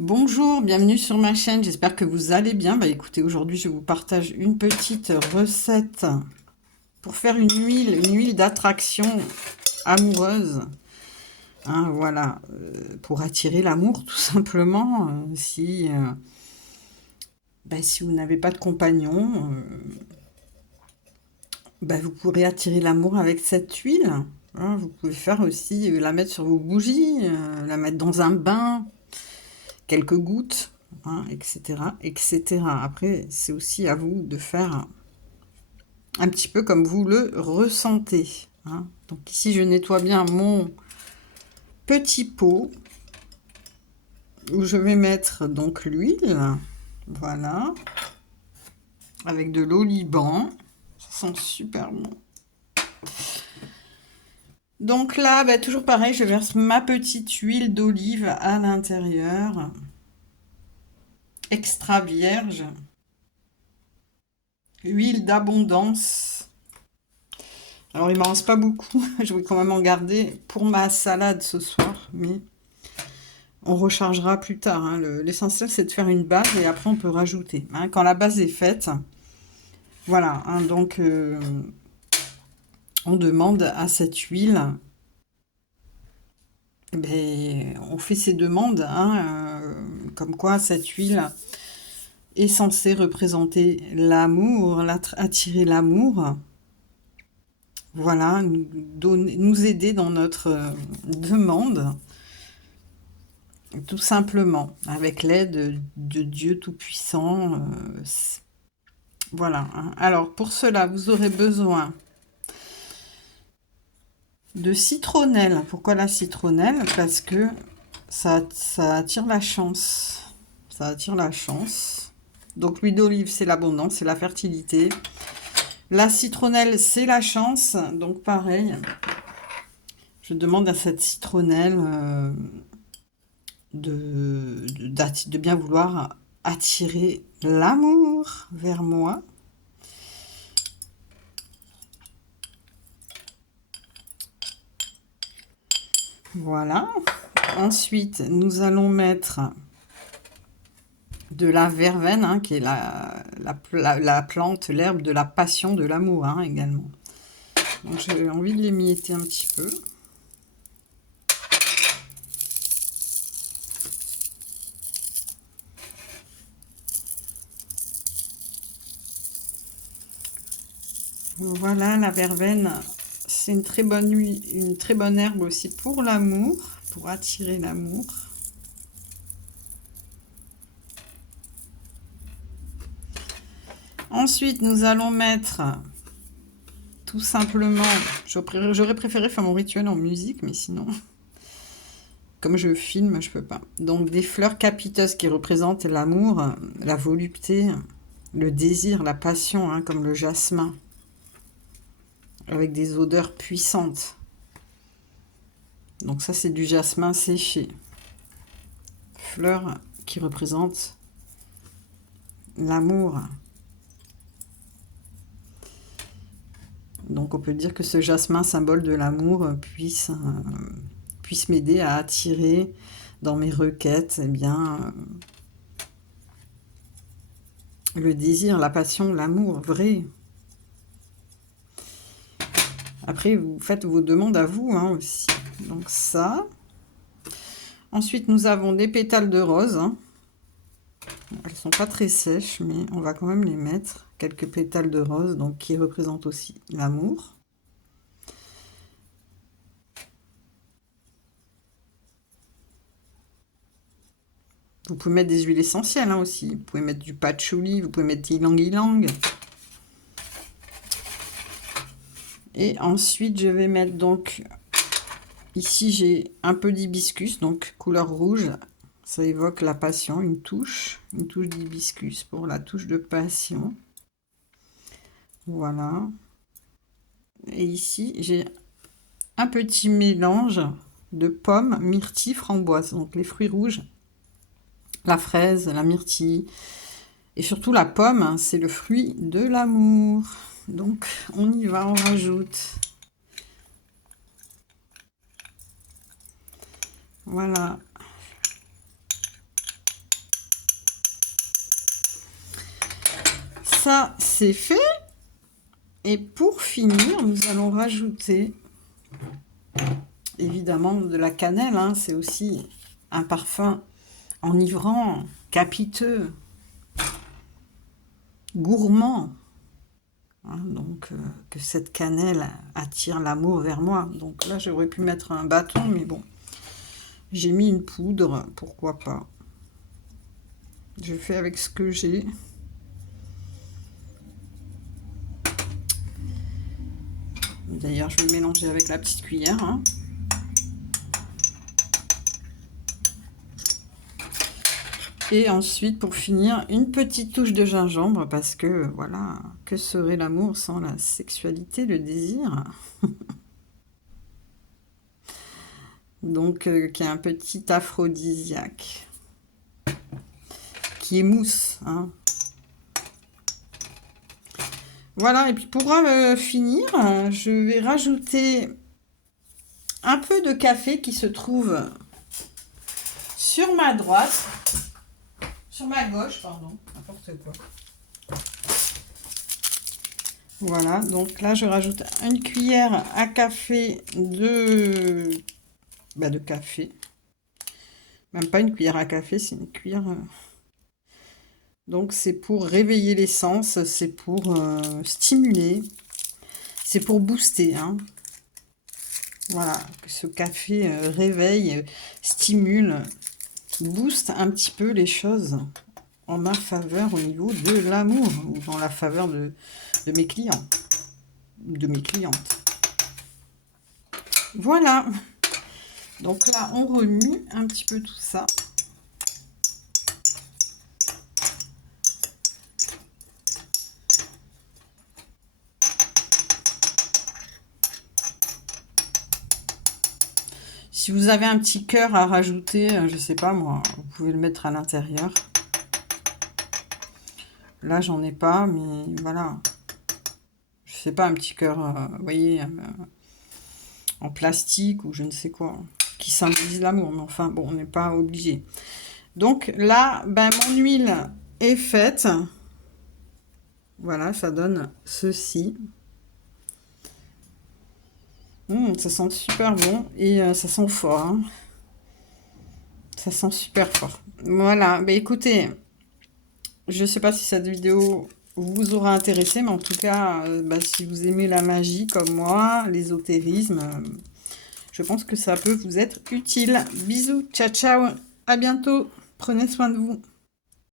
Bonjour, bienvenue sur ma chaîne, j'espère que vous allez bien. Bah écoutez, aujourd'hui je vous partage une petite recette pour faire une huile d'attraction amoureuse. Hein, voilà, pour attirer l'amour tout simplement. Si vous n'avez pas de compagnon, vous pourrez attirer l'amour avec cette huile. Hein, vous pouvez faire aussi, la mettre sur vos bougies, la mettre dans un bain, quelques gouttes, hein, etc., etc. Après, c'est aussi à vous de faire un petit peu comme vous le ressentez. Hein. Donc ici, je nettoie bien mon petit pot où je vais mettre donc l'huile. Voilà. Avec de l'oliban. Ça sent super bon. Donc là, toujours pareil, je verse ma petite huile d'olive à l'intérieur. Extra vierge. Huile d'abondance. Alors, il m'en reste pas beaucoup. Je vais quand même en garder pour ma salade ce soir. Mais on rechargera plus tard. Hein. L'essentiel, c'est de faire une base et après, on peut rajouter. Hein. Quand la base est faite, voilà. Hein, donc, on demande à cette huile. On fait ses demandes. Hein, comme quoi, cette huile est censée représenter l'amour, attirer l'amour. Voilà, nous aider dans notre demande. Tout simplement, avec l'aide de Dieu Tout-Puissant. Voilà. Hein. Alors, pour cela, vous aurez besoin de citronnelle. Pourquoi la citronnelle? Parce que ça attire la chance. Ça attire la chance. Donc, l'huile d'olive, c'est l'abondance, c'est la fertilité. La citronnelle, c'est la chance. Donc, pareil, je demande à cette citronnelle de bien vouloir attirer l'amour vers moi. Voilà. Ensuite, nous allons mettre de la verveine, hein, qui est la plante, l'herbe de la passion, de l'amour, hein, également. Donc, j'ai envie de l'émietter un petit peu. Voilà, la verveine, c'est une très bonne herbe aussi pour l'amour, pour attirer l'amour. Ensuite, nous allons mettre tout simplement, j'aurais préféré faire mon rituel en musique, mais sinon, comme je filme, je peux pas. Donc des fleurs capiteuses qui représentent l'amour, la volupté, le désir, la passion, hein, comme le jasmin, avec des odeurs puissantes. Donc ça, c'est du jasmin séché. Fleurs qui représentent l'amour. Donc on peut dire que ce jasmin, symbole de l'amour, puisse m'aider à attirer dans mes requêtes, le désir, la passion, l'amour vrai. Après, vous faites vos demandes à vous, hein, aussi. Donc ça. Ensuite, nous avons des pétales de rose. Hein. Elles sont pas très sèches, mais on va quand même les mettre. Quelques pétales de rose, donc qui représentent aussi l'amour. Vous pouvez mettre des huiles essentielles, hein, aussi. Vous pouvez mettre du patchouli, vous pouvez mettre ylang ylang. Et ensuite, je vais mettre donc... Ici, j'ai un peu d'hibiscus, donc couleur rouge. Ça évoque la passion, une touche d'hibiscus pour la touche de passion. Voilà. Et ici, j'ai un petit mélange de pommes, myrtille, framboise. Donc les fruits rouges, la fraise, la myrtille. Et surtout la pomme, hein, c'est le fruit de l'amour. Donc on y va, on rajoute. Voilà. ça, c'est fait. Et pour finir, nous allons rajouter, évidemment, de la cannelle. Hein. C'est aussi un parfum enivrant, capiteux, gourmand. Hein, donc, que cette cannelle attire l'amour vers moi. Donc là, j'aurais pu mettre un bâton, mais bon. J'ai mis une poudre, pourquoi pas. Je fais avec ce que j'ai. D'ailleurs, je vais mélanger avec la petite cuillère. Hein. Et ensuite, pour finir, une petite touche de gingembre, parce que, voilà, que serait l'amour sans la sexualité, le désir? Donc, qui est un petit aphrodisiaque, qui émousse, hein. Voilà, et puis pour finir, je vais rajouter un peu de café qui se trouve sur ma droite, sur ma gauche, pardon, n'importe quoi. Voilà, donc là je rajoute une cuillère à café de café. Même pas une cuillère à café, c'est une cuillère... Donc c'est pour réveiller l'essence, c'est pour stimuler, c'est pour booster. Hein. Voilà, que ce café réveille, stimule, booste un petit peu les choses en ma faveur au niveau de l'amour, ou dans la faveur de mes clients, de mes clientes. Voilà. Donc là, on remue un petit peu tout ça. Si vous avez un petit cœur à rajouter, je sais pas moi, vous pouvez le mettre à l'intérieur. Là, j'en ai pas, mais voilà. Je sais pas, un petit cœur, vous voyez, en plastique ou je ne sais quoi, qui symbolise l'amour. Mais enfin, bon, on n'est pas obligé. Donc là, ben, mon huile est faite. Voilà, ça donne ceci. Ça sent super bon et ça sent fort. Hein. Ça sent super fort. Voilà, ben écoutez, je ne sais pas si cette vidéo vous aura intéressé, mais en tout cas, si vous aimez la magie comme moi, l'ésotérisme, je pense que ça peut vous être utile. Bisous, ciao ciao, à bientôt, prenez soin de vous.